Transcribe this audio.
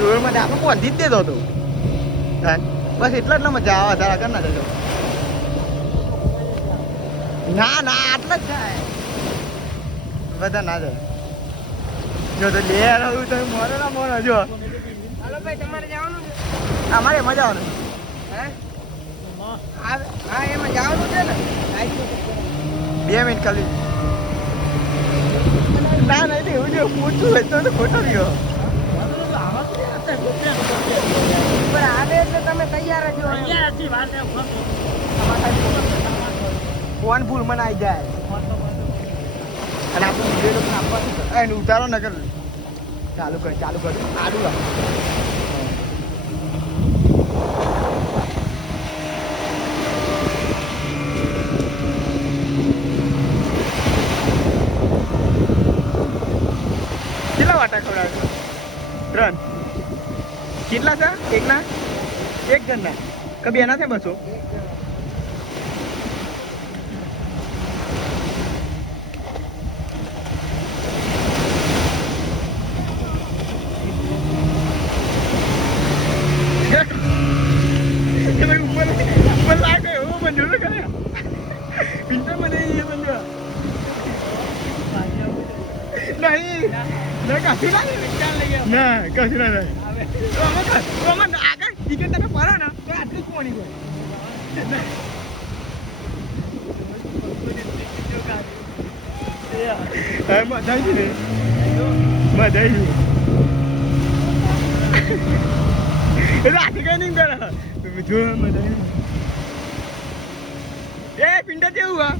જોરમાં આપણે પહોંચી જ દેતો હતો બસ એટલા જ મજા આવે તારા કર ના જજો ના ના આટલા જ થાય બધા ના જાય જો તો લે રહ્યું તો મોરે ના મોરે જો હાલો ભાઈ તમારે જવાનું છે અમારે મજા આવવાનું હે હા એમાં જવાનું છે ને 2 મિનિટ ખાલી ના ના એટલે એવું જો પૂછું હોય તો ખોટો રહ્યો પણ આવે એટલે તમે તૈયાર જ છો ફોન ફૂલ મને આવી જાય અને આપણું વિડીયો પણ આપવાનું એને ઉતારો ન કર ચાલુ કર આડું રાખ કેટલા વાટા ખવડાવશો 3 કેટલા છે એકના એક જણના કે બેના છે બસો ઉપર લાગે એવું મંજૂર કરે પિંટર મને એ મંજૂર નહીં ના કશું ના કશું ના આગળ ટિકિટ તમે પડો ને તો આટલી કોણી ગયો મજા આવી ને મજા આવી એટલે આથી કઈ નહીં કરે જો મજા આવી એ પિંડા કેવું હા